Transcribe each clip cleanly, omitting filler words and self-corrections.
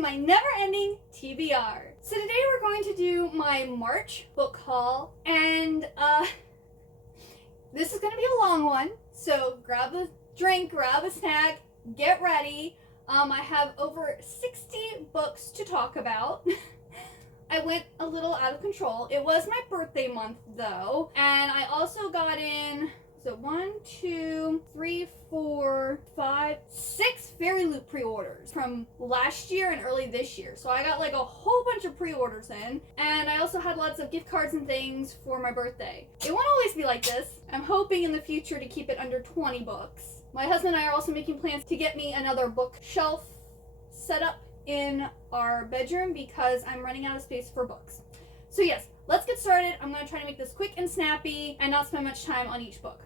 my never-ending TBR. So today we're going to do my March book haul, and this is going to be a long one, so grab a drink, grab a snack, get ready. I have over 60 books to talk about. I went a little out of control. It was my birthday month though, and I also got in, so 1, 2, 3, 4, 5, 6 Fairy Loot pre-orders from last year and early this year. So I got like a whole bunch of pre-orders in, and I also had lots of gift cards and things for my birthday. It won't always be like this. I'm hoping in the future to keep it under 20 books. My husband and I are also making plans to get me another bookshelf set up in our bedroom because I'm running out of space for books. So yes, let's get started. I'm going to try to make this quick and snappy and not spend much time on each book.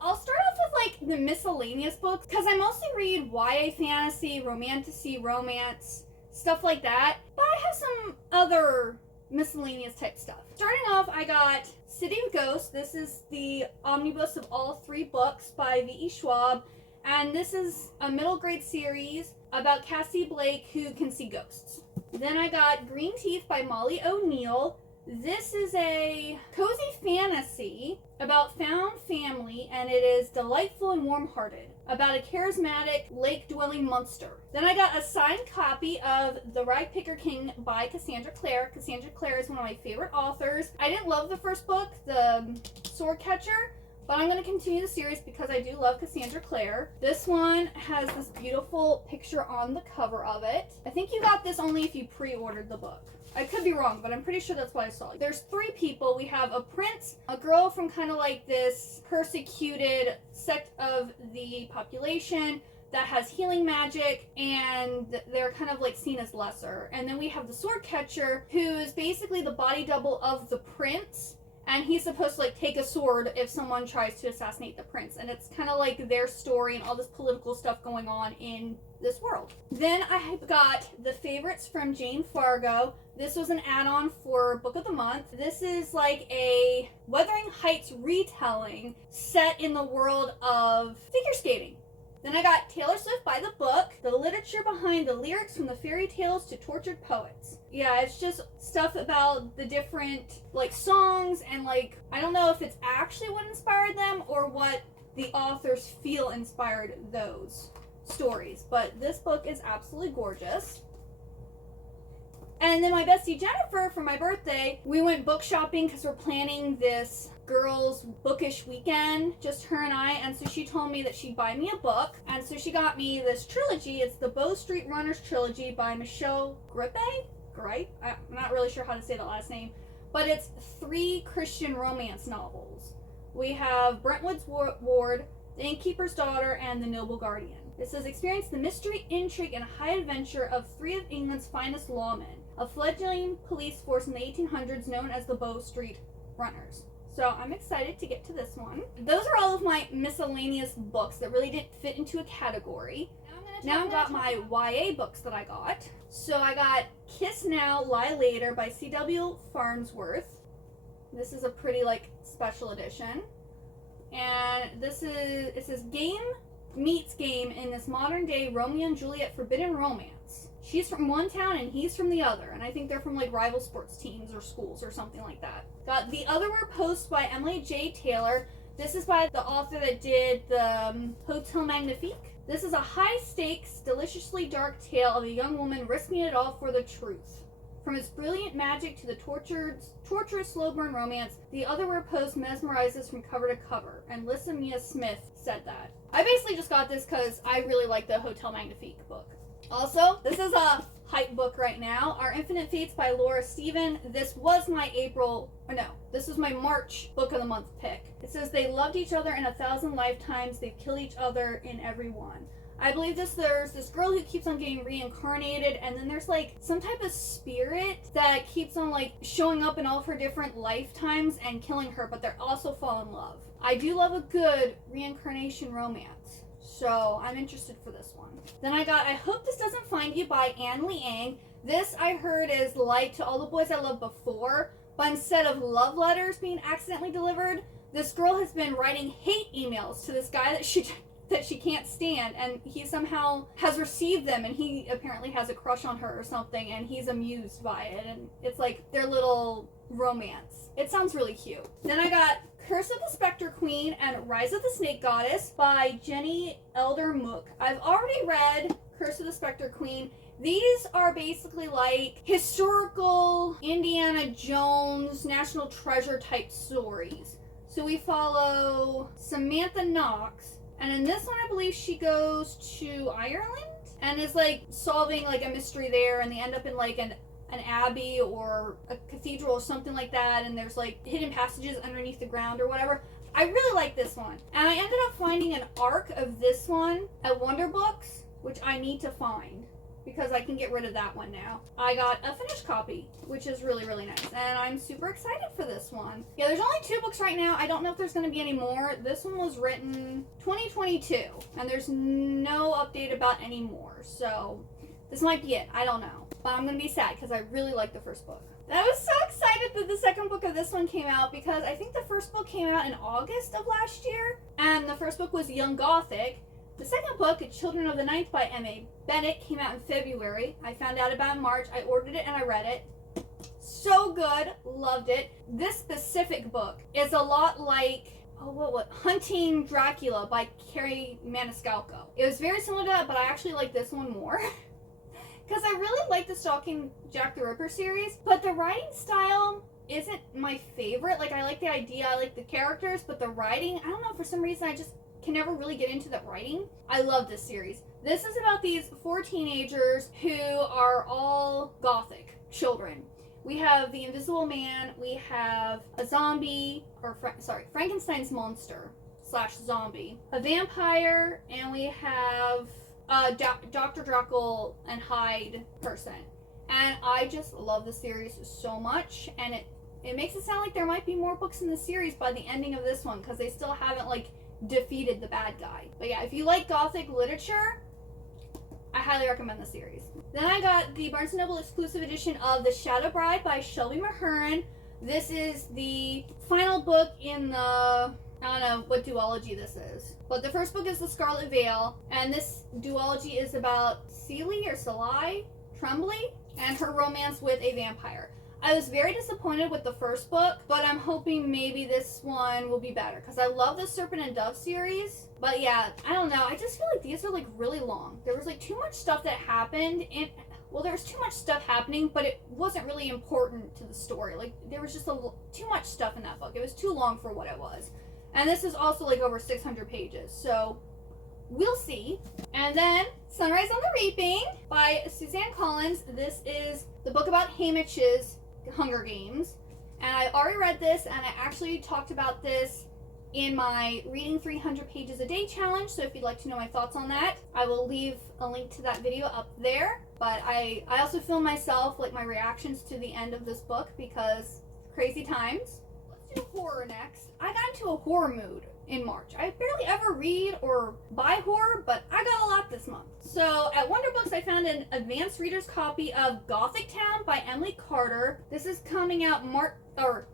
I'll start off with like the miscellaneous books because I mostly read YA fantasy, romantasy, romance, stuff like that. But I have some other miscellaneous type stuff. Starting off, I got City of Ghosts. This is the omnibus of all 3 books by V.E. Schwab. And this is a middle grade series about Cassie Blake who can see ghosts. Then I got Green Teeth by Molly O'Neill. This is a cozy fantasy about found family, and it is delightful and warm-hearted, about a charismatic lake-dwelling monster. Then I got a signed copy of The Rag Picker King by Cassandra Clare. Cassandra Clare is one of my favorite authors. I didn't love the first book, The Sword Catcher, but I'm going to continue the series because I do love Cassandra Clare. This one has this beautiful picture on the cover of it. I think you got this only if you pre-ordered the book. I could be wrong, but I'm pretty sure that's what I saw. There's 3 people. We have a prince, a girl from kind of like this persecuted sect of the population that has healing magic, and they're kind of like seen as lesser. And then we have the sword catcher, who is basically the body double of the prince, and he's supposed to like take a sword if someone tries to assassinate the prince. And it's kind of like their story and all this political stuff going on in this world. Then I got The Favorites from Jane Fargo. This was an add-on for Book of the Month. This is like a Wuthering Heights retelling set in the world of figure skating. Then I got Taylor Swift by the Book, the literature behind the lyrics from the fairy tales to tortured poets. Yeah, it's just stuff about the different like songs, and like I don't know if it's actually what inspired them or what the authors feel inspired those stories, but this book is absolutely gorgeous. And then my bestie Jennifer, for my birthday, we went book shopping because we're planning this girls' bookish weekend, just her and I, and so she told me that she'd buy me a book, and so she got me this trilogy. It's the Bow Street Runners trilogy by Michelle Gripe? I'm not really sure how to say the last name, but it's 3 Christian romance novels. We have Brentwood's Ward, The Innkeeper's Daughter, and The Noble Guardian. It says, experience the mystery, intrigue, and high adventure of 3 of England's finest lawmen, a fledgling police force in the 1800s known as the Bow Street Runners. So I'm excited to get to this one. Those are all of my miscellaneous books that really didn't fit into a category. Now I've got my YA books that I got. So I got Kiss Now, Lie Later by C.W. Farnsworth. This is a pretty like special edition. And it says game meets game in this modern day Romeo and Juliet forbidden romance. She's from one town and he's from the other, and I think they're from like rival sports teams or schools or something like that. Got The Otherwhere Post by Emily J. Taylor. This is by the author that did the Hotel Magnifique. This is a high-stakes, deliciously dark tale of a young woman risking it all for the truth. From its brilliant magic to the torturous, slow-burn romance, The Otherwhere Post mesmerizes from cover to cover, and Lissa Mia Smith said that. I basically just got this because I really like the Hotel Magnifique book. Also, this is a hype book right now, Our Infinite Fates by Laura Stephen. This was my this was my March Book of the Month pick. It says, they loved each other in 1,000 lifetimes, they've killed each other in every one. I believe there's this girl who keeps on getting reincarnated, and then there's like some type of spirit that keeps on like showing up in all of her different lifetimes and killing her, but they also fall in love. I do love a good reincarnation romance, so I'm interested for this one. Then I got I Hope This Doesn't Find You by Anne Liang. This I heard is like To All the Boys I Loved Before, but instead of love letters being accidentally delivered, this girl has been writing hate emails to this guy that that she can't stand, and he somehow has received them, and he apparently has a crush on her or something, and he's amused by it, and it's like their little romance. It sounds really cute. Then I got Curse of the Spectre Queen and Rise of the Snake Goddess by Jenny Elder Mook. I've already read Curse of the Spectre Queen. These are basically like historical Indiana Jones, National Treasure type stories. So we follow Samantha Knox, and in this one I believe she goes to Ireland and is like solving like a mystery there, and they end up in like an abbey or a cathedral or something like that, and there's like hidden passages underneath the ground or whatever. I really like this one, and I ended up finding an arc of this one at Wonder Books, which I need to find because I can get rid of that one now. I got a finished copy, which is really, really nice, and I'm super excited for this one. Yeah, there's only 2 books right now. I don't know if there's going to be any more. This one was written 2022, and there's no update about any more, so this might be it. I don't know. But I'm going to be sad because I really like the first book. I was so excited that the second book of this one came out because I think the first book came out in August of last year, and the first book was Young Gothic. The second book, Children of the Night by M.A. Bennett, came out in February. I found out about it in March. I ordered it and I read it. So good. Loved it. This specific book is a lot like Hunting Dracula by Carrie Maniscalco. It was very similar to that, but I actually like this one more. Because I really like the Stalking Jack the Ripper series, but the writing style isn't my favorite. Like, I like the idea, I like the characters, but the writing, I don't know, for some reason I just can never really get into that writing. I love this series. This is about these 4 teenagers who are all gothic children. We have the Invisible Man, we have a zombie, Frankenstein's monster / zombie, a vampire, and we have Dr. Jekyll and Hyde person. And I just love the series so much, and it makes it sound like there might be more books in the series by the ending of this one, because they still haven't like defeated the bad guy. But yeah, if you like gothic literature, I highly recommend the series. Then I got the Barnes & Noble exclusive edition of The Shadow Bride by Shelby Mahurin. This is the final book in the, I don't know what duology this is, but the first book is The Scarlet Veil, and this duology is about Celie Tremblay and her romance with a vampire. I was very disappointed with the first book, but I'm hoping maybe this one will be better, because I love the Serpent and Dove series. But yeah, I don't know, I just feel like these are like really long. There was like too much stuff that happened, and well, there was too much stuff happening, but it wasn't really important to the story. Like, there was just too much stuff in that book. It was too long for what it was. And this is also like over 600 pages, so we'll see. And then Sunrise on the Reaping by Suzanne Collins. This is the book about Haymitch's Hunger Games, and I already read this, and I actually talked about this in my reading 300 pages a day challenge, so if you'd like to know my thoughts on that, I will leave a link to that video up there. But I also filmed myself, like, my reactions to the end of this book, because crazy times. Let's do horror next. I got into a horror mood in March. I barely ever read or buy horror, but I got a lot this month. So at Wonder Books, I found an advanced reader's copy of Gothic Town by Emily Carter. This is coming out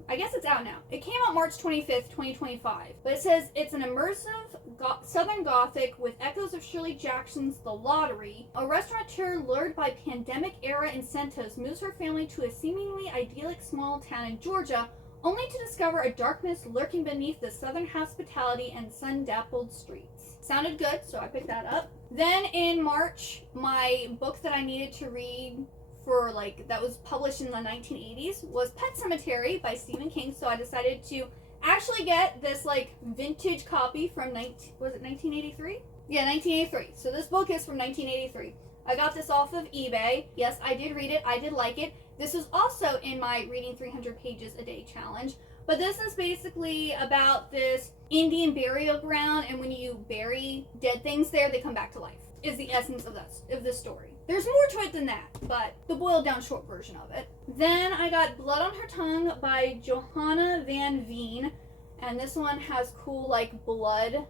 I guess it's out now. It came out March 25th, 2025. But it says it's an immersive Southern Gothic with echoes of Shirley Jackson's The Lottery. A restaurateur lured by pandemic-era incentives moves her family to a seemingly idyllic small town in Georgia, only to discover a darkness lurking beneath the southern hospitality and sun-dappled streets. Sounded good, so I picked that up. Then in March, my book that I needed to read for, like, that was published in the 1980s was Pet Sematary by Stephen King, so I decided to actually get this, like, vintage copy from, was it 1983? Yeah, 1983. So this book is from 1983. I got this off of eBay. Yes, I did read it. I did like it. This was also in my reading 300 pages a day challenge. But this is basically about this Indian burial ground, and when you bury dead things there, they come back to life, is the essence of this story. There's more to it than that, but the boiled down short version of it. Then I got Blood on Her Tongue by Johanna Van Veen, and this one has cool, like, blood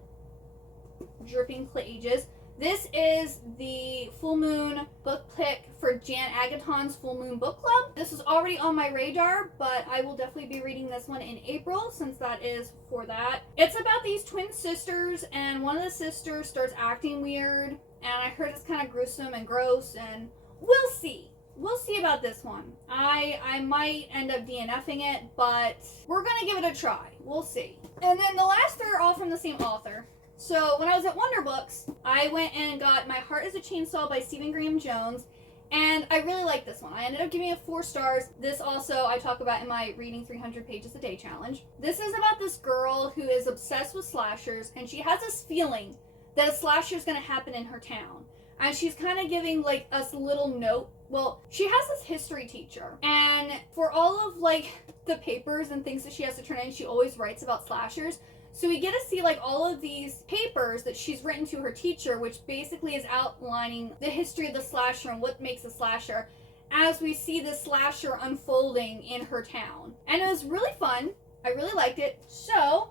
dripping pages. This is the full moon book pick for Jan Agaton's Full Moon Book Club. This is already on my radar, but I will definitely be reading this one in April since that is for that. It's about these twin sisters, and one of the sisters starts acting weird, and I heard it's kind of gruesome and gross, and we'll see. We'll see about this one. I might end up DNFing it, but we're gonna give it a try. We'll see. And then the last three are all from the same author. So when I was at Wonder Books, I went and got My Heart is a Chainsaw by Stephen Graham Jones, and I really like this one. I ended up giving it 4 stars. This also I talk about in my Reading 300 Pages a Day challenge. This is about this girl who is obsessed with slashers, and she has this feeling that a slasher is going to happen in her town. And she's kind of giving like us a little note. Well, she has this history teacher, and for all of like the papers and things that she has to turn in, she always writes about slashers. So we get to see like all of these papers that she's written to her teacher, which basically is outlining the history of the slasher and what makes a slasher as we see the slasher unfolding in her town. And it was really fun. I really liked it. So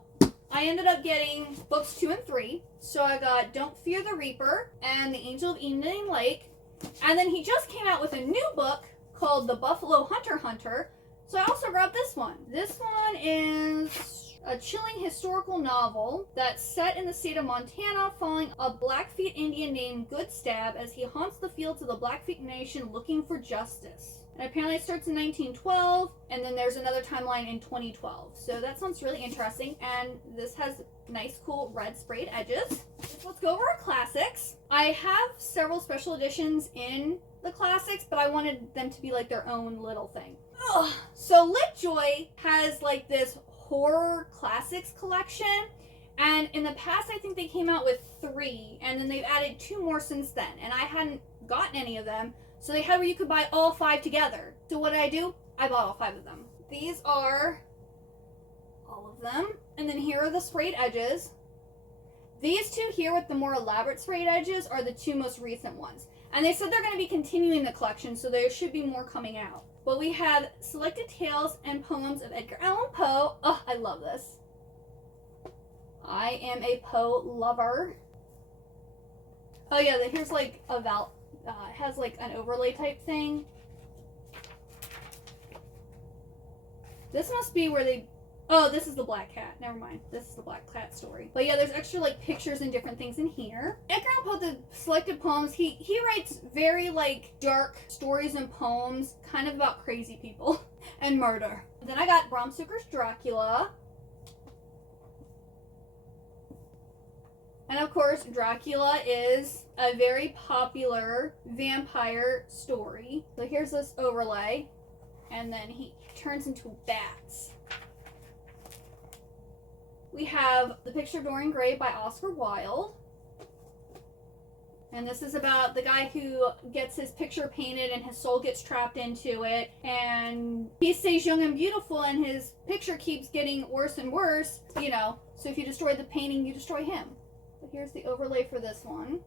I ended up getting books 2 and 3. So I got Don't Fear the Reaper and The Angel of Evening Lake. And then he just came out with a new book called The Buffalo Hunter. So I also grabbed this one. This one is a chilling historical novel that's set in the state of Montana, following a Blackfeet Indian named Good Stab as he haunts the fields of the Blackfeet Nation looking for justice. And apparently it starts in 1912, and then there's another timeline in 2012. So that sounds really interesting, and this has nice, cool red sprayed edges. Let's go over our classics. I have several special editions in the classics, but I wanted them to be like their own little thing. Ugh. So LitJoy has like this horror classics collection, and in the past I think they came out with 3, and then they've added 2 more since then, and I hadn't gotten any of them, so they had where you could buy all 5 together. So what did I do? I bought all 5 of them. These are all of them, and then here are the sprayed edges. These 2 here with the more elaborate sprayed edges are the 2 most recent ones, and they said they're going to be continuing the collection, so there should be more coming out. But we have Selected Tales and Poems of Edgar Allan Poe. Oh, I love this. I am a Poe lover. Oh yeah, here's like a it has like an overlay type thing. This must be where they... Oh, this is the Black Cat. Never mind. This is the Black Cat story. But yeah, there's extra like pictures and different things in here. Edgar Allan Poe, the selected poems, he writes very like dark stories and poems, kind of about crazy people and murder. Then I got Bram Stoker's Dracula. And of course, Dracula is a very popular vampire story. So here's this overlay, and then he turns into bats. We have The Picture of Dorian Gray by Oscar Wilde. And this is about the guy who gets his picture painted and his soul gets trapped into it. And he stays young and beautiful, and his picture keeps getting worse and worse, you know. So if you destroy the painting, you destroy him. But here's the overlay for this one.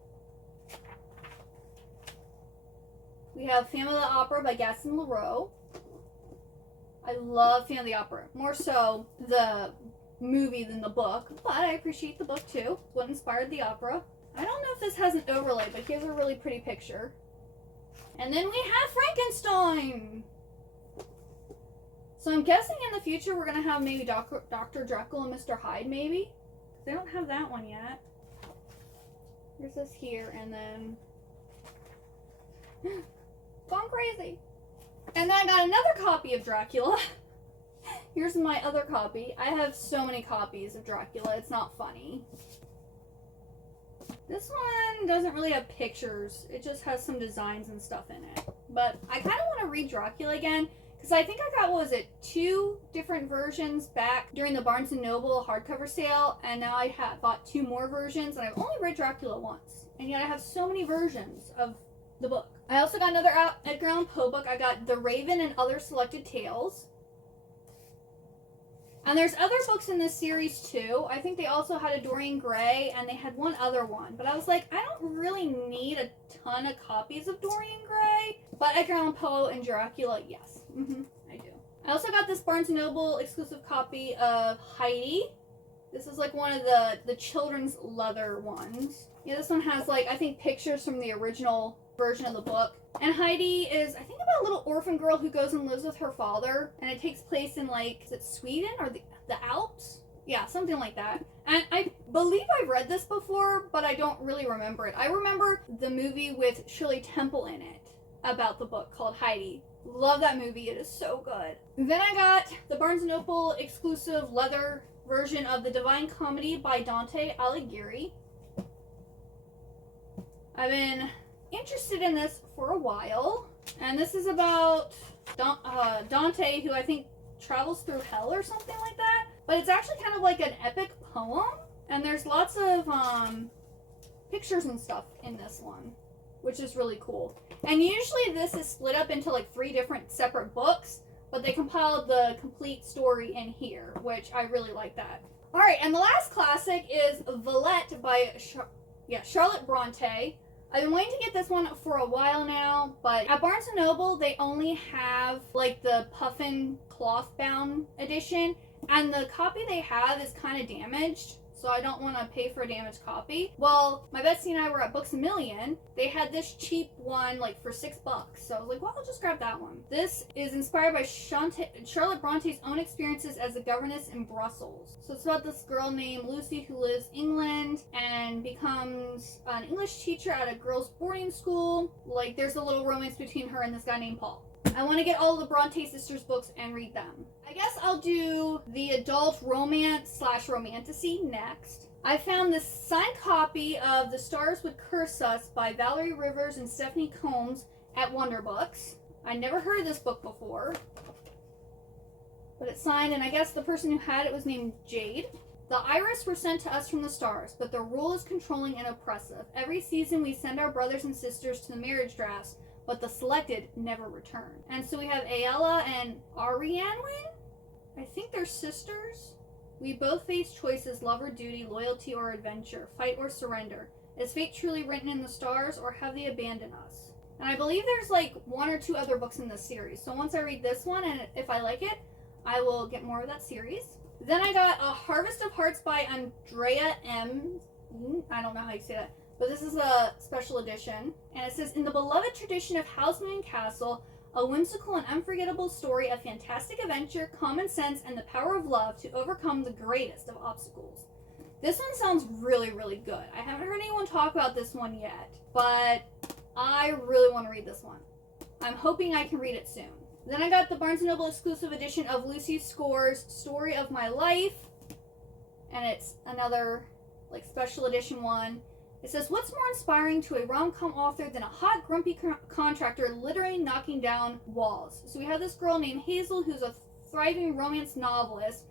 We have Phantom of the Opera by Gaston Leroux. I love Phantom of the Opera. More so the movie than the book, but I appreciate the book too. It's what inspired the opera. I don't know if this has an overlay, but here's a really pretty picture. And then we have Frankenstein. So I'm guessing in the future we're gonna have maybe Dr. Jekyll and Mr. Hyde, maybe. They don't have that one yet. Here's this here, and then gone crazy. And then I got another copy of Dracula. Here's my other copy. I have so many copies of Dracula, it's not funny. This one doesn't really have pictures. It just has some designs and stuff in it. But I kind of want to read Dracula again, because I think I got, what was it, 2 different versions back during the Barnes & Noble hardcover sale, and now I have bought 2 more versions, and I've only read Dracula once. And yet I have so many versions of the book. I also got another Edgar Allan Poe book. I got The Raven and Other Selected Tales. And there's other books in this series too. I think they also had a Dorian Gray, and they had one other one. But I was like, I don't really need a ton of copies of Dorian Gray. But Edgar Allan Poe and Dracula, yes. I do. I also got this Barnes & Noble exclusive copy of Heidi. This is like one of the children's leather ones. Yeah, this one has like, I think, pictures from the original version of the book. And Heidi is, I think, about a little orphan girl who goes and lives with her father. And it takes place in, like, is it Sweden or the Alps? Yeah, something like that. And I believe I've read this before, but I don't really remember it. I remember the movie with Shirley Temple in it about the book called Heidi. Love that movie. It is so good. Then I got the Barnes & Noble exclusive leather version of The Divine Comedy by Dante Alighieri. I've been interested in this for a while, and this is about Dante, who I think travels through hell or something like that, but it's actually kind of like an epic poem, and there's lots of pictures and stuff in this one, which is really cool. And usually this is split up into like 3 different separate books, but they compiled the complete story in here, which I really like that. Alright, and the last classic is Villette by Charlotte Bronte. I've been waiting to get this one for a while now, but at Barnes & Noble, they only have like the puffin cloth bound edition, and the copy they have is kind of damaged, so I don't want to pay for a damaged copy. Well, my bestie and I were at Books A Million. They had this cheap one like for $6, so I was like, well, I'll just grab that one. This is inspired by Charlotte Bronte's own experiences as a governess in Brussels. So it's about this girl named Lucy who lives in England and becomes an English teacher at a girls' boarding school. Like, there's a little romance between her and this guy named Paul. I want to get all the Bronte sisters books and read them. I guess I'll do the adult romance / romantasy next. I found this signed copy of The Stars Would Curse Us by Valerie Rivers and Stephanie Combs at Wonder Books. I never heard of this book before, but it's signed, and I guess the person who had it was named Jade. The Iris were sent to us from the stars, but their rule is controlling and oppressive. Every season we send our brothers and sisters to the marriage drafts, but the selected never return. And so we have Ayala and Arianwin. I think they're sisters. We both face choices: love or duty, loyalty or adventure, fight or surrender. Is fate truly written in the stars, or have they abandoned us? And I believe there's like 1 or 2 other books in this series. So once I read this one, and if I like it, I will get more of that series. Then I got A Harvest of Hearts by Andrea M. I don't know how you say that, but this is a special edition. And it says, in the beloved tradition of House Moon Castle, a whimsical and unforgettable story of fantastic adventure, common sense, and the power of love to overcome the greatest of obstacles. This one sounds really, really good. I haven't heard anyone talk about this one yet, but I really want to read this one. I'm hoping I can read it soon. Then I got the Barnes & Noble exclusive edition of Lucy Score's Story of My Life, and it's another like special edition one. It says, what's more inspiring to a rom-com author than a hot, grumpy contractor literally knocking down walls? So we have this girl named Hazel who's a thriving romance novelist,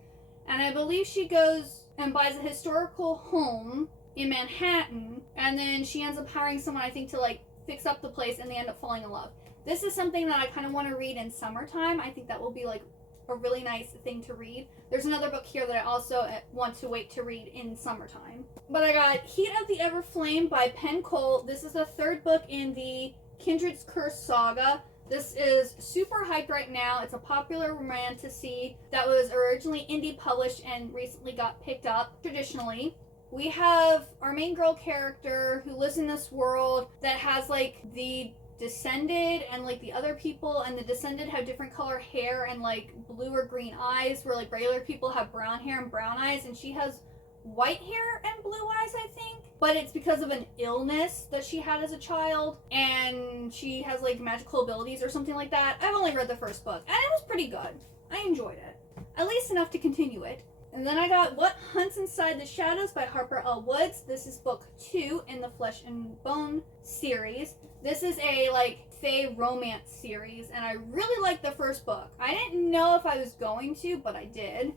and I believe she goes and buys a historical home in Manhattan, and then she ends up hiring someone, I think, to like fix up the place, and they end up falling in love. This is something that I kind of want to read in summertime. I think that will be like a really nice thing to read. There's another book here that I also want to wait to read in summertime. But I got Heat of the Everflame by Penn Cole. This is the 3rd book in the Kindred's Curse saga. This is super hyped right now. It's a popular romantasy that was originally indie published and recently got picked up traditionally. We have our main girl character who lives in this world that has like the Descended and like the other people, and the Descended have different color hair and like blue or green eyes, where like regular people have brown hair and brown eyes, and she has white hair and blue eyes, I think, but it's because of an illness that she had as a child, and she has like magical abilities or something like that. I've only read the 1st book, and it was pretty good. I enjoyed it, at least enough to continue it. And then I got What Hunts Inside the Shadows by Harper L. Woods. This is book 2 in the Flesh and Bone series. This is a like fae romance series, and I really liked the 1st book. I didn't know if I was going to, but I did.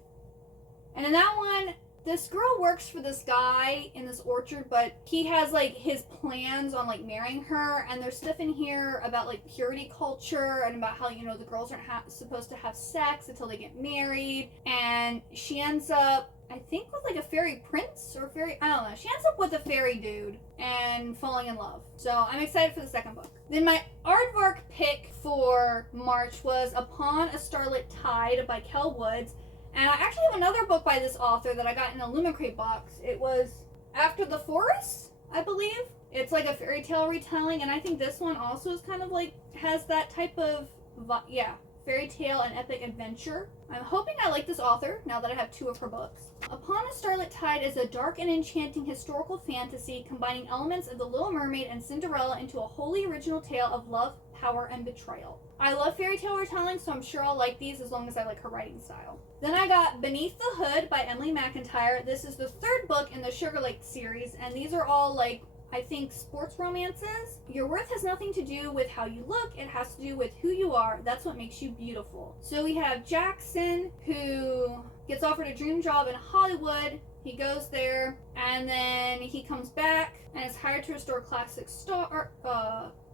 And in that one, this girl works for this guy in this orchard, but he has like his plans on like marrying her, and there's stuff in here about like purity culture and about how, you know, the girls aren't supposed to have sex until they get married, and she ends up, I think, with like a fairy prince or fairy, I don't know. She ends up with a fairy dude and falling in love. So I'm excited for the 2nd book. Then my aardvark pick for March was Upon a Starlit Tide by Kel Woods. And I actually have another book by this author that I got in a Lumicrate box. It was After the Forest, I believe. It's like a fairy tale retelling, and I think this one also is kind of like, has that type of, fairy tale and epic adventure. I'm hoping I like this author now that I have 2 of her books. Upon a Starlit Tide is a dark and enchanting historical fantasy combining elements of The Little Mermaid and Cinderella into a wholly original tale of love, power, and betrayal. I love fairy tale retelling, so I'm sure I'll like these as long as I like her writing style. Then I got Beneath the Hood by Emily McIntyre. This is the 3rd book in the Sugar Lake series, and these are all like, I think, sports romances. Your worth has nothing to do with how you look. It has to do with who you are. That's what makes you beautiful. So we have Jackson, who gets offered a dream job in Hollywood. He goes there, and then he comes back and is hired to restore classic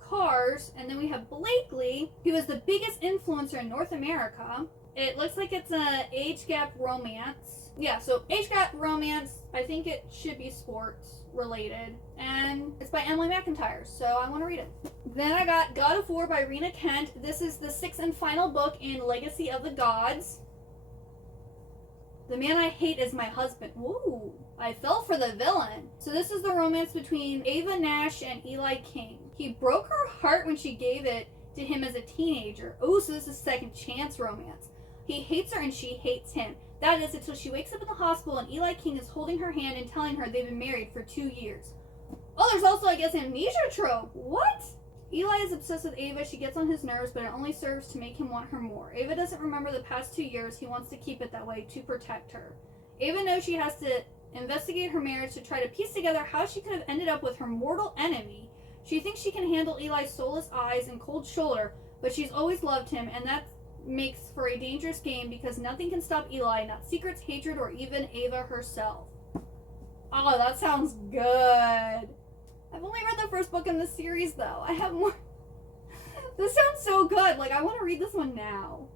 cars. And then we have Blakely, who is the biggest influencer in North America. It looks like it's an age gap romance. Yeah, so age gap romance. I think it should be sports related, and it's by Emily McIntyre, so I want to read it. Then I got God of War by Rena Kent. This is the 6th and final book in Legacy of the Gods. The man I hate is my husband. Ooh, I fell for the villain. So this is the romance between Ava Nash and Eli King. He broke her heart when she gave it to him as a teenager. Oh, so this is second chance romance. He hates her and she hates him. That is until she wakes up in the hospital and Eli King is holding her hand and telling her they've been married for 2 years. Oh, there's also, I guess, an amnesia trope. What? Eli is obsessed with Ava. She gets on his nerves, but it only serves to make him want her more. Ava doesn't remember the past 2 years. He wants to keep it that way to protect her. Ava knows she has to investigate her marriage to try to piece together how she could have ended up with her mortal enemy. She thinks she can handle Eli's soulless eyes and cold shoulder, but she's always loved him, and that makes for a dangerous game because nothing can stop Eli, not secrets, hatred, or even Ava herself. Oh, that sounds good. I've only read the first book in the series, though. I have more. This sounds so good. Like, I want to read this one now.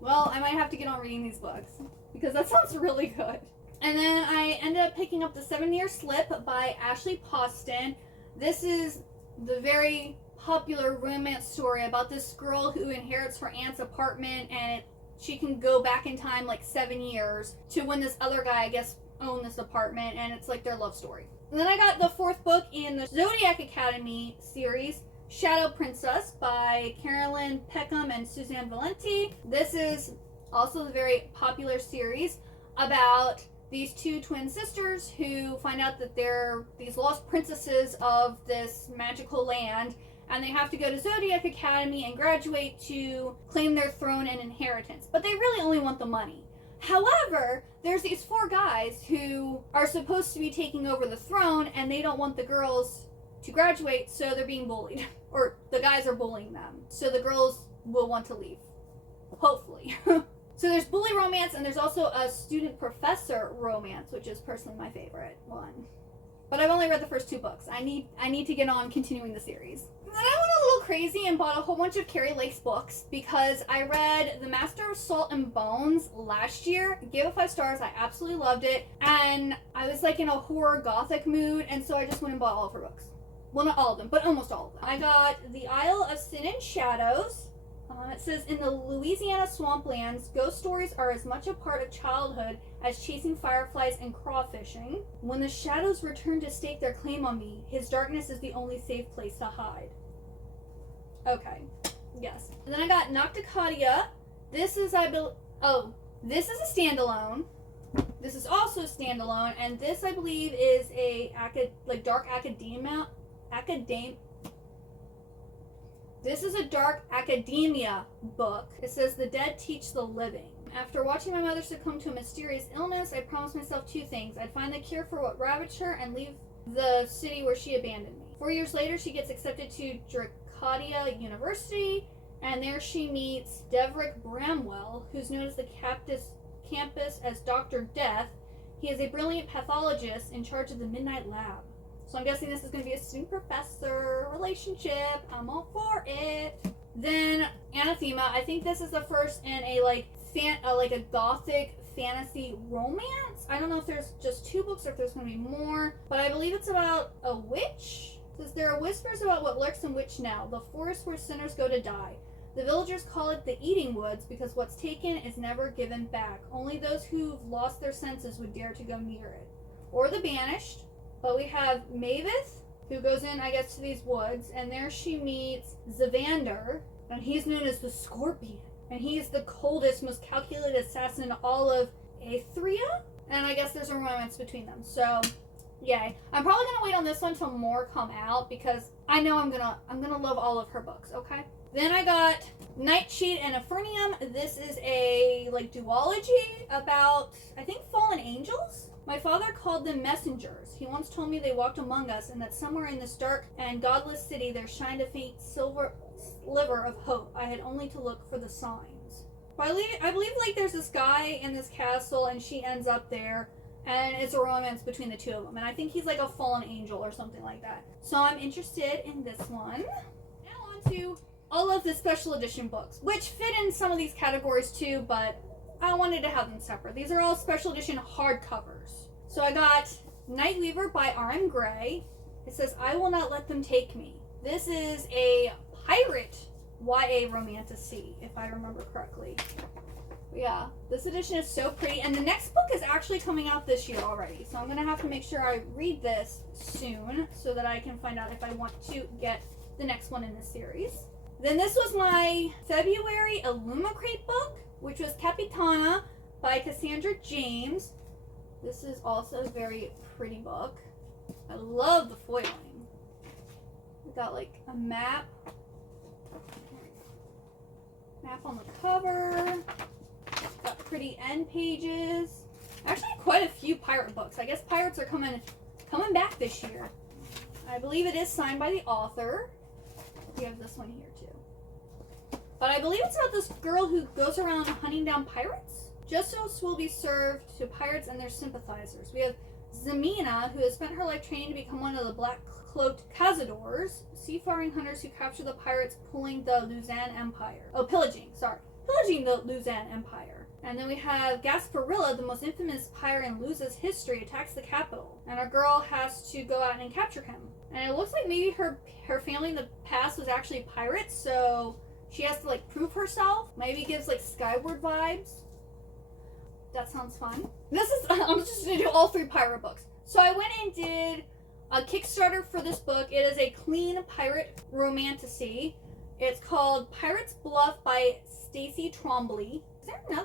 Well, I might have to get on reading these books because that sounds really good. And then I ended up picking up The 7-Year Slip by Ashley Poston. This is the very popular romance story about this girl who inherits her aunt's apartment, and she can go back in time like 7 years to when this other guy, I guess, owned this apartment, and it's like their love story. And then I got the 4th book in the Zodiac Academy series, Shadow Princess by Carolyn Peckham and Suzanne Valenti. This is also the very popular series about these 2 twin sisters who find out that they're these lost princesses of this magical land, and they have to go to Zodiac Academy and graduate to claim their throne and inheritance. But they really only want the money. However, there's these 4 guys who are supposed to be taking over the throne, and they don't want the girls to graduate, so they're being bullied. Or the guys are bullying them. So the girls will want to leave. Hopefully. So there's bully romance, and there's also a student-professor romance, which is personally my favorite one. But I've only read the first 2 books. I need to get on continuing the series. Then I went a little crazy and bought a whole bunch of Carrie Lake's books because I read The Master of Salt and Bones last year. Gave it 5 stars. I absolutely loved it. And I was like in a horror gothic mood, and so I just went and bought all of her books. Well, not all of them, but almost all of them. I got The Isle of Sin and Shadows. It says, in the Louisiana swamplands, ghost stories are as much a part of childhood as chasing fireflies and crawfishing. When the shadows return to stake their claim on me, his darkness is the only safe place to hide. Okay. Yes. And then I got Nocticadia. This is, this is a standalone. This is also a standalone, and this, I believe, is a dark academia. This is a dark academia book. It says the dead teach the living. After watching my mother succumb to a mysterious illness, I promised myself 2 things. I'd find the cure for what ravaged her and leave the city where she abandoned me. 4 years later, she gets accepted to Dracadia University, and there she meets Deverick Bramwell, who's known as the campus as Dr. Death. He is a brilliant pathologist in charge of the Midnight Lab. So I'm guessing this is going to be a student-professor relationship. I'm all for it. Then Anathema. I think this is the first in a a gothic fantasy romance. I don't know if there's just 2 books or if there's going to be more, but I believe it's about a witch. It says there are whispers about what lurks in Witch Now, the forest where sinners go to die. The villagers call it the Eating Woods because what's taken is never given back. Only those who've lost their senses would dare to go near it. Or the Banished. But we have Mavis, who goes in, I guess, to these woods, and there she meets Zavander, and he's known as the Scorpion. And he's the coldest, most calculated assassin in all of Aethria. And I guess there's a romance between them. So, yay. I'm probably gonna wait on this one till more come out because I know I'm gonna love all of her books, okay? Then I got Nightsheet and Infernium. This is a like duology about, I think, fallen angels. My father called them messengers. He once told me they walked among us and that somewhere in this dark and godless city there shined a faint silver sliver of hope. I had only to look for the signs. Well, I believe like there's this guy in this castle and she ends up there and it's a romance between the two of them. And I think he's like a fallen angel or something like that. So I'm interested in this one. Now on to all of the special edition books, which fit in some of these categories too, but I wanted to have them separate. These are all special edition hardcovers. So I got Nightweaver by R.M. Gray. It says, I Will Not Let Them Take Me. This is a pirate YA romantasy, if I remember correctly. But yeah, this edition is so pretty. And the next book is actually coming out this year already. So I'm going to have to make sure I read this soon so that I can find out if I want to get the next one in this series. Then this was my February Illumicrate book, which was Capitana by Cassandra James. This is also a very pretty book. I love the foiling. We got like a map on the cover. Got pretty end pages. Actually, quite a few pirate books. I guess pirates are coming back this year. I believe it is signed by the author. We have this one here too. But I believe it's about this girl who goes around hunting down pirates. Justice will be served to pirates and their sympathizers. We have Zemina, who has spent her life training to become one of the black-cloaked cazadors, seafaring hunters who capture the pirates pillaging the Luzan Empire. And then we have Gasparilla, the most infamous pirate in Luza's history, attacks the capital. And our girl has to go out and capture him. And it looks like maybe her family in the past was actually pirates, so she has to like prove herself. Maybe gives like Skyward vibes. That sounds fun. I'm just gonna do all 3 pirate books. So I went and did a Kickstarter for this book. It is a clean pirate romantasy. It's called Pirate's Bluff by Stacey Trombley. Did I have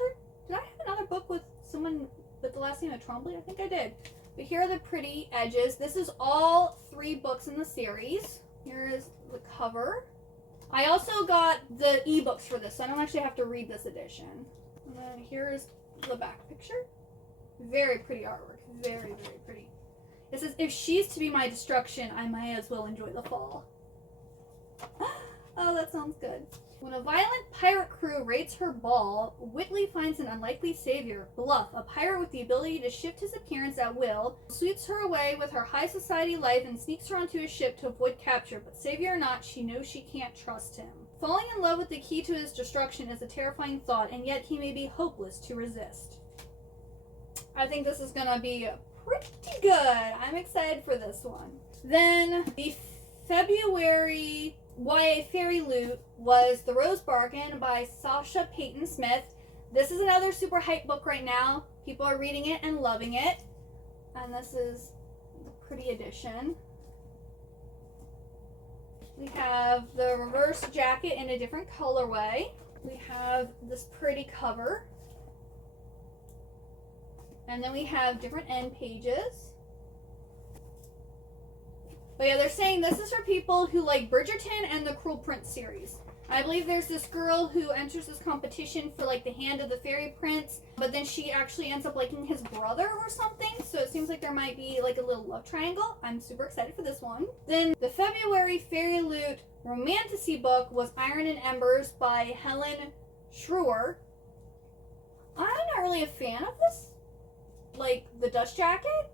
another book with someone with the last name of Trombley? I think I did. But here are the pretty edges. This is all 3 books in the series. Here is the cover. I also got the ebooks for this, so I don't actually have to read this edition. And then here's the back picture. Very pretty artwork. Very, very pretty. It says, if she's to be my destruction, I might as well enjoy the fall. Oh, that sounds good. When a violent pirate crew raids her ball, Whitley finds an unlikely savior, Bluff, a pirate with the ability to shift his appearance at will, sweeps her away with her high society life and sneaks her onto his ship to avoid capture, but savior or not, she knows she can't trust him. Falling in love with the key to his destruction is a terrifying thought, and yet he may be hopeless to resist. I think this is gonna be pretty good. I'm excited for this one. Then the February YA Fairy Loot was The Rose Bargain by Sasha Payton Smith. This is another super hype book right now. People are reading it and loving it. And this is the pretty edition. We have the reverse jacket in a different colorway. We have this pretty cover. And then we have different end pages. But yeah, they're saying this is for people who like Bridgerton and the Cruel Prince series. I believe there's this girl who enters this competition for like the hand of the fairy prince, but then she actually ends up liking his brother or something. So it seems like there might be like a little love triangle. I'm super excited for this one. Then the February Fairy Loot Romantasy book was Iron and Embers by Helen Schrewer. I'm not really a fan of this. Like the dust jacket.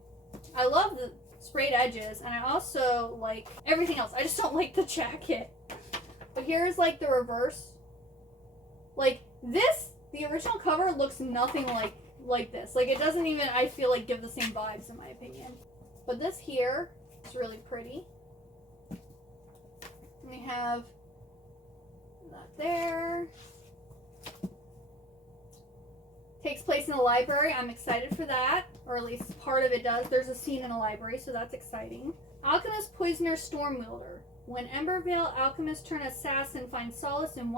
I love the sprayed edges, and I also like everything else. I just don't like the jacket. But here's like the reverse. Like this, the original cover looks nothing like this. Like it doesn't even, I feel like, give the same vibes in my opinion. But this here is really pretty. We have that there. Takes place in a library. I'm excited for that, or at least part of it does. There's a scene in a library, so that's exciting. Alchemist, Poisoner, Stormwielder. When Embervale alchemist turned assassin finds solace in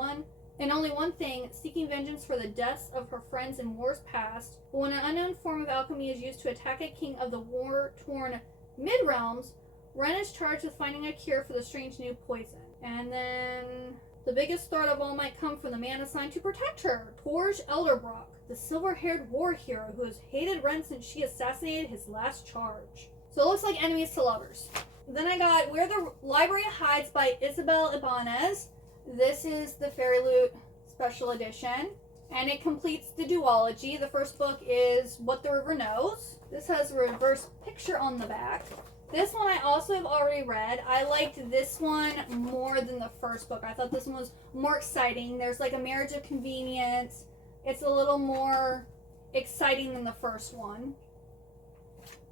only one thing, seeking vengeance for the deaths of her friends in wars past. But when an unknown form of alchemy is used to attack a king of the war-torn Mid-Realms, Ren is charged with finding a cure for the strange new poison. And then the biggest threat of all might come from the man assigned to protect her, Torge Elderbrock, the silver-haired war hero who has hated Ren since she assassinated his last charge. So it looks like enemies to lovers. Then I got Where the Library Hides by Isabel Ibanez. This is the Fairy Loot Special Edition, and it completes the duology. The first book is What the River Knows. This has a reverse picture on the back. This one I also have already read. I liked this one more than the first book. I thought this one was more exciting. There's like a marriage of convenience. It's a little more exciting than the first one.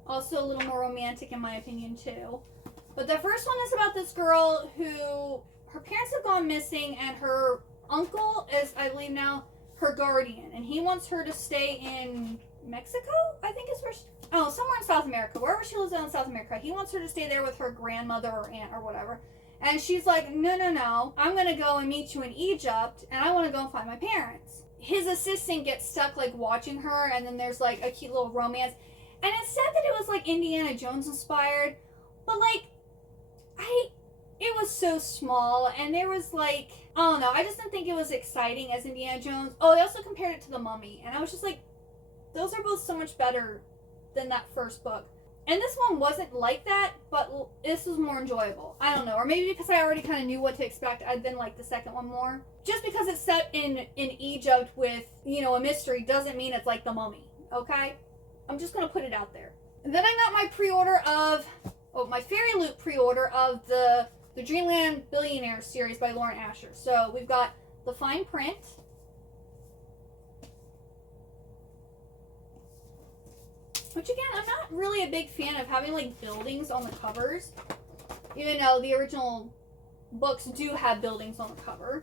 Also a little more romantic in my opinion too. But the first one is about this girl who, her parents have gone missing and her uncle is, I believe now, her guardian. And he wants her to stay in Mexico, I think is where somewhere in South America. Wherever she lives in South America. He wants her to stay there with her grandmother or aunt or whatever. And she's like, no. I'm going to go and meet you in Egypt and I want to go and find my parents. His assistant gets stuck like watching her and then there's like a cute little romance. And it said that it was like Indiana Jones inspired. But like, it was so small, and there was like, I don't know, I just didn't think it was exciting as Indiana Jones. Oh, they also compared it to The Mummy, and I was just like, those are both so much better than that first book. And this one wasn't like that, but this was more enjoyable. I don't know, or maybe because I already kind of knew what to expect, I then liked the second one more. Just because it's set in Egypt with, a mystery doesn't mean it's like The Mummy, okay? I'm just going to put it out there. And then I got my pre-order of, my Fairy Loot pre-order of the Dreamland Billionaire series by Lauren Asher. So we've got the fine print. Which again, I'm not really a big fan of having like buildings on the covers. Even though the original books do have buildings on the cover.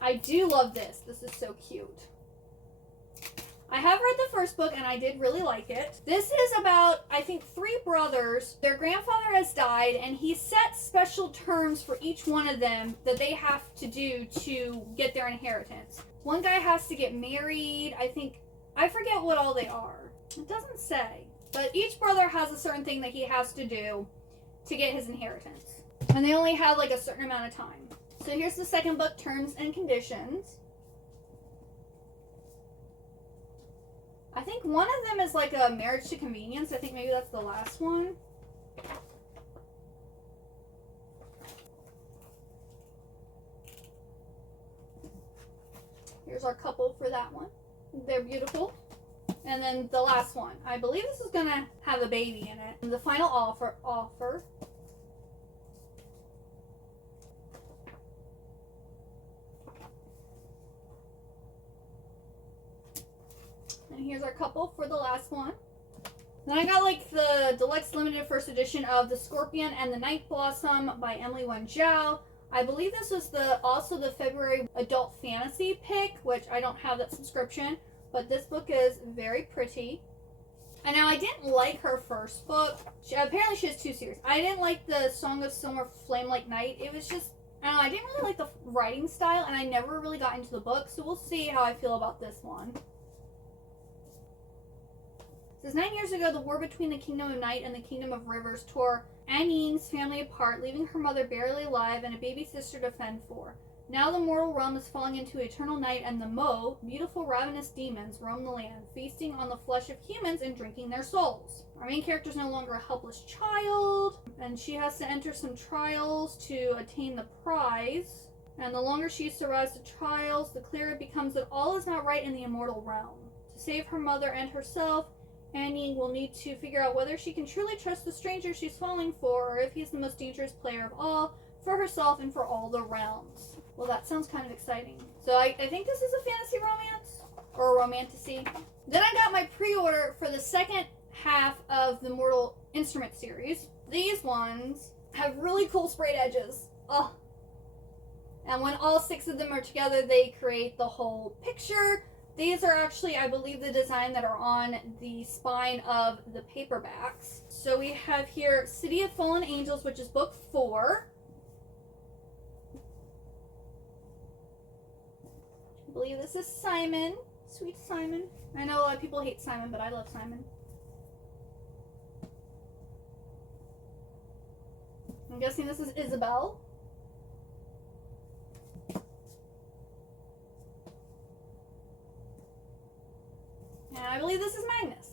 I do love this. This is so cute. I have read the first book and I did really like it. This is about, I think, 3 brothers. Their grandfather has died and he set special terms for each one of them that they have to do to get their inheritance. One guy has to get married. I forget what all they are. It doesn't say. But each brother has a certain thing that he has to do to get his inheritance. And they only have like a certain amount of time. So here's the second book, Terms and Conditions. I think one of them is like a marriage to convenience. I think maybe that's the last one. Here's our couple for that one. They're beautiful. And then the last one. I believe this is going to have a baby in it. And the final offer. And here's our couple for the last one. Then I got like the deluxe limited first edition of The Scorpion and the Night Blossom by Emily Wen Zhao. I believe this was also the February adult fantasy pick, which I don't have that subscription, but this book is very pretty. And now I didn't like her first book. Apparently she has 2 series. I didn't like the Song of Summer Flame Like Night. It was just, I don't know, I didn't really like the writing style and I never really got into the book, so we'll see how I feel about this one. It says 9 years ago, the war between the Kingdom of Night and the Kingdom of Rivers tore An Ying's family apart, leaving her mother barely alive and a baby sister to fend for. Now the mortal realm is falling into eternal night, and the Mo, beautiful ravenous demons, roam the land, feasting on the flesh of humans and drinking their souls. Our main character is no longer a helpless child, and she has to enter some trials to attain the prize. And the longer she survives the trials, the clearer it becomes that all is not right in the immortal realm. To save her mother and herself, An Ying will need to figure out whether she can truly trust the stranger she's falling for, or if he's the most dangerous player of all, for herself and for all the realms. Well, that sounds kind of exciting. So I think this is a fantasy romance, or a romantasy. Then I got my pre-order for the second half of the Mortal Instrument series. These ones have really cool sprayed edges. Oh. And when all 6 of them are together, they create the whole picture. These are actually, I believe, the design that are on the spine of the paperbacks. So we have here City of Fallen Angels, which is book 4. I believe this is Simon. Sweet Simon. I know a lot of people hate Simon, but I love Simon. I'm guessing this is Isabel. And I believe this is Magnus.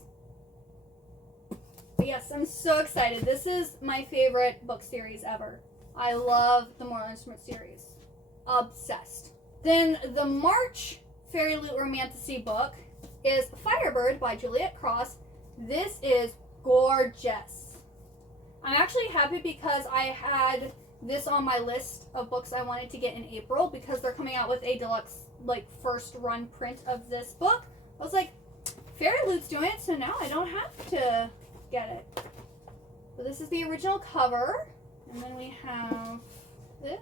But yes, I'm so excited. This is my favorite book series ever. I love the Mortal Instruments series. Obsessed. Then the March Fairy Loot Romantasy book is Firebird by Juliet Cross. This is gorgeous. I'm actually happy because I had this on my list of books I wanted to get in April because they're coming out with a deluxe, like, first run print of this book. I was like, Fairy Loot's doing it, so now I don't have to get it. So this is the original cover, and then we have this.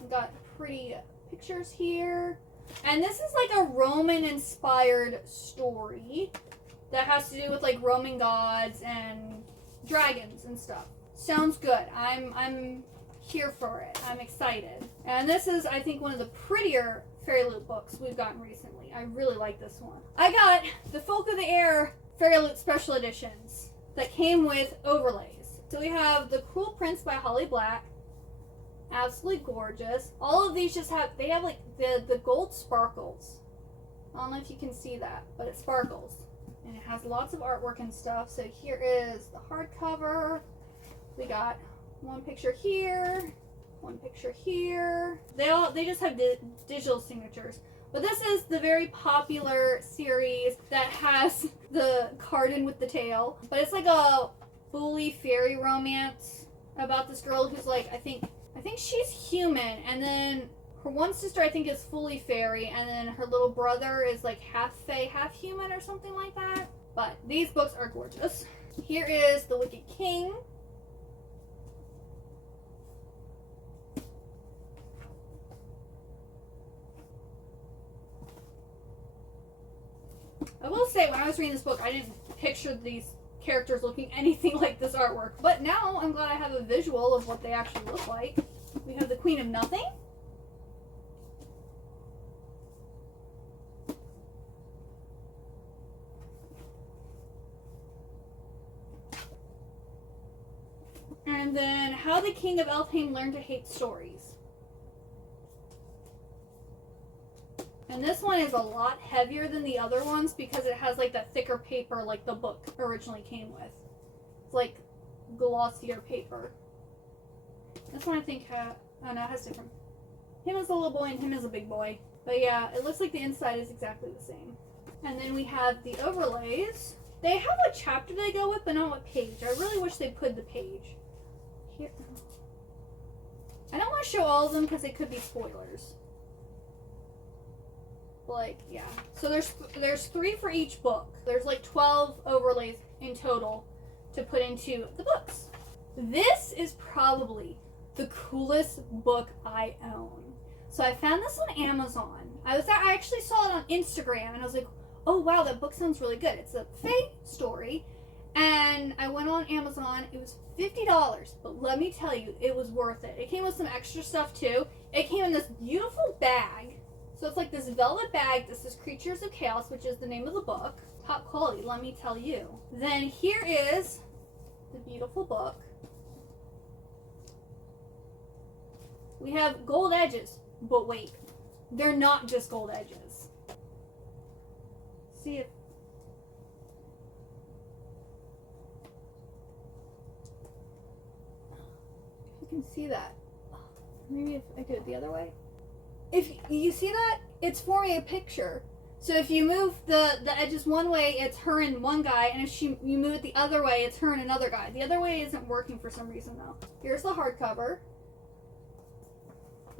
We've got pretty pictures here. And this is like a Roman-inspired story that has to do with like Roman gods and dragons and stuff. Sounds good. I'm here for it. I'm excited. And this is, I think, one of the prettier Fairy Loot books we've gotten recently. I really like this one. I got the Folk of the Air Fairy Loot Special Editions that came with overlays. So we have The Cruel Prince by Holly Black. Absolutely gorgeous. All of these just have, they have like the gold sparkles. I don't know if you can see that, but it sparkles. And it has lots of artwork and stuff. So here is the hardcover. We got one picture here, one picture here. They just have digital signatures. But this is the very popular series that has the Cardin with the tail. But it's like a bully fairy romance about this girl who's like, I think she's human, and then her one sister I think is fully fairy, and then her little brother is like half fae, half human or something like that. But these books are gorgeous. Here is The Wicked King. I will say, when I was reading this book, I didn't picture these characters looking anything like this artwork. But now I'm glad I have a visual of what they actually look like. We have the Queen of Nothing. And then How the King of Elfheim Learned to Hate Stories. And this one is a lot heavier than the other ones because it has like that thicker paper like the book originally came with. It's like glossier paper. This one I think oh no, it has different. Him as a little boy and him as a big boy. But yeah, it looks like the inside is exactly the same. And then we have the overlays. They have what chapter they go with, but not what page. I really wish they put the page. Here. I don't want to show all of them because they could be spoilers. Like, yeah. So there's 3 for each book. There's like 12 overlays in total to put into the books. This is probably the coolest book I own. So I found this on Amazon. I actually saw it on Instagram and I was like, oh wow, that book sounds really good. It's a fae story. And I went on Amazon. It was $50, but let me tell you, it was worth it. It came with some extra stuff too. It came in this beautiful bag. So it's like this velvet bag. This is Creatures of Chaos, which is the name of the book. Top quality, let me tell you. Then here is the beautiful book. We have gold edges, but wait, they're not just gold edges. See if you can see that. Maybe if I do it the other way. If you see that, it's forming a picture. So if you move the edges one way, it's her and one guy, and if you move it the other way, it's her and another guy. The other way isn't working for some reason though. Here's the hardcover.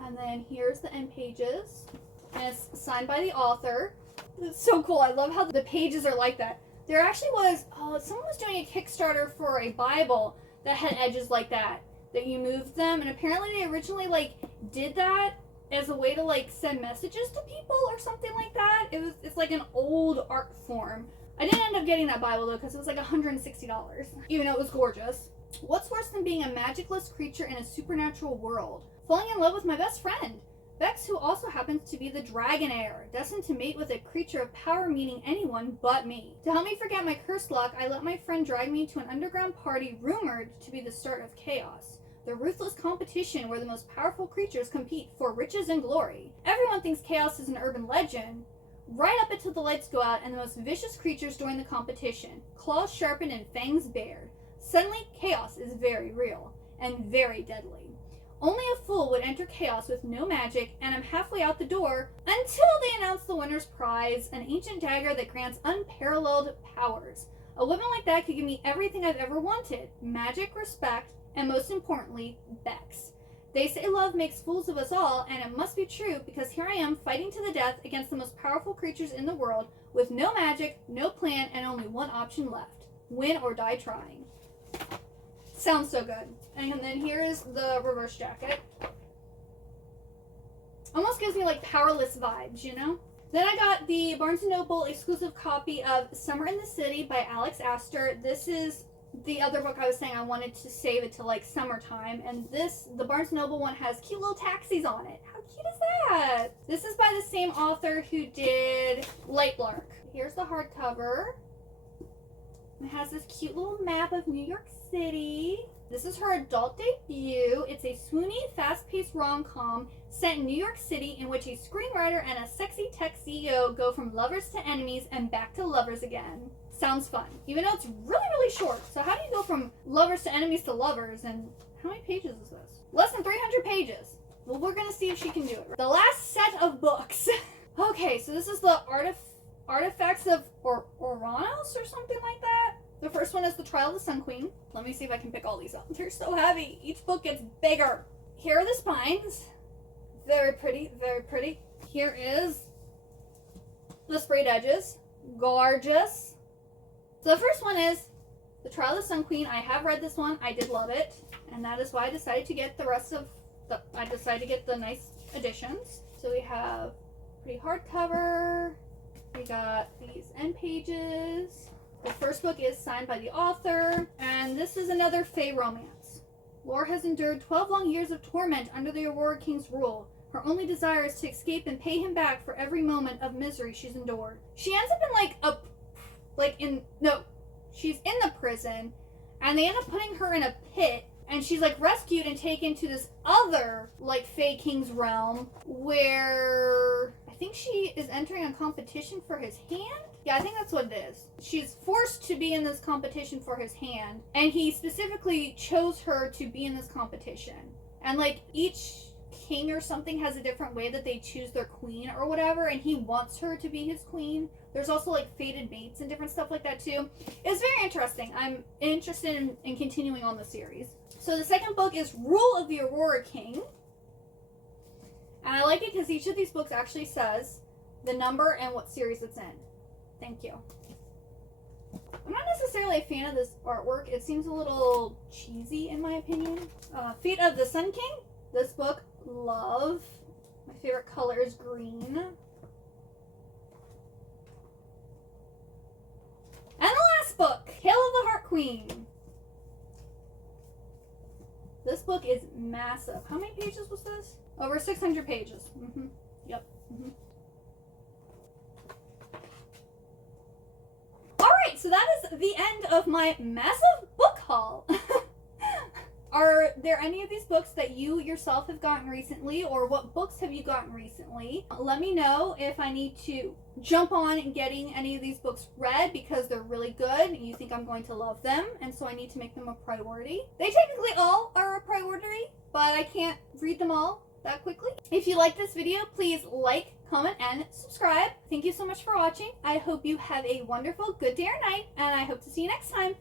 And then here's the end pages. And it's signed by the author. It's so cool. I love how the pages are like that. There actually was, someone was doing a Kickstarter for a Bible that had edges like that. that you move them, and apparently they originally like did that as a way to like send messages to people or something like that. It's like an old art form. I didn't end up getting that Bible though because it was like $160, even though it was gorgeous. What's worse than being a magicless creature in a supernatural world? Falling in love with my best friend, Bex, who also happens to be the dragon heir, destined to mate with a creature of power meaning anyone but me. To help me forget my cursed luck, I let my friend drag me to an underground party rumored to be the start of chaos. The ruthless competition where the most powerful creatures compete for riches and glory. Everyone thinks chaos is an urban legend, right up until the lights go out and the most vicious creatures join the competition, claws sharpened and fangs bared. Suddenly, chaos is very real and very deadly. Only a fool would enter chaos with no magic, and I'm halfway out the door until they announce the winner's prize, an ancient dagger that grants unparalleled powers. A weapon like that could give me everything I've ever wanted: magic, respect, and most importantly, Bex. They say love makes fools of us all, and it must be true because here I am fighting to the death against the most powerful creatures in the world with no magic, no plan, and only one option left: win or die trying. Sounds so good. And then here is the reverse jacket. Almost gives me like Powerless vibes, you know? Then I got the Barnes & Noble exclusive copy of Summer in the City by Alex Astor. This is the other book I was saying I wanted to save it to like summertime. And the Barnes & Noble one has cute little taxis on it. How cute is that? This is by the same author who did Light Blark. Here's the hardcover. It has this cute little map of New York City. This is her adult debut. It's a swoony, fast-paced rom-com set in New York City in which a screenwriter and a sexy tech CEO go from lovers to enemies and back to lovers again. Sounds fun. Even though it's really, really short. So how do you go from lovers to enemies to lovers? And how many pages is this? Less than 300 pages. Well, we're going to see if she can do it. The last set of books. Okay, so this is the Artifacts of Oranos or something like that. The first one is The Trial of the Sun Queen. Let me see if I can pick all these up. They're so heavy. Each book gets bigger. Here are the spines. Very pretty, very pretty. Here is the sprayed edges. Gorgeous. So the first one is The Trial of the Sun Queen. I have read this one. I did love it. And that is why I decided to get the rest of I decided to get the nice editions. So we have pretty hardcover. We got these end pages. The first book is signed by the author, and this is another fae romance. Laura has endured 12 long years of torment under the Aurora King's rule. Her only desire is to escape and pay him back for every moment of misery she's endured. She ends up in she's in the prison, and they end up putting her in a pit, and she's like rescued and taken to this other like fae king's realm where I think she is entering a competition for his hand. Yeah, I think that's what it is. She's forced to be in this competition for his hand, and he specifically chose her to be in this competition. And like each king or something has a different way that they choose their queen or whatever, and he wants her to be his queen. There's also like fated mates and different stuff like that too. It's very interesting. I'm interested in continuing on the series. So the second book is Rule of the Aurora King. And I like it because each of these books actually says the number and what series it's in. Thank you. I'm not necessarily a fan of this artwork. It seems a little cheesy in my opinion. Feet of the Sun King. This book, love. My favorite color is green. And the last book, Tale of the Heart Queen. This book is massive. How many pages was this? Over 600 pages. Yep. Alright, so that is the end of my massive book haul. Are there any of these books that you yourself have gotten recently, or what books have you gotten recently? Let me know if I need to jump on and getting any of these books read because they're really good and you think I'm going to love them, and so I need to make them a priority. They technically all are a priority, but I can't read them all that quickly. If you like this video, please like, comment, and subscribe. Thank you so much for watching. I hope you have a wonderful good day or night, and I hope to see you next time.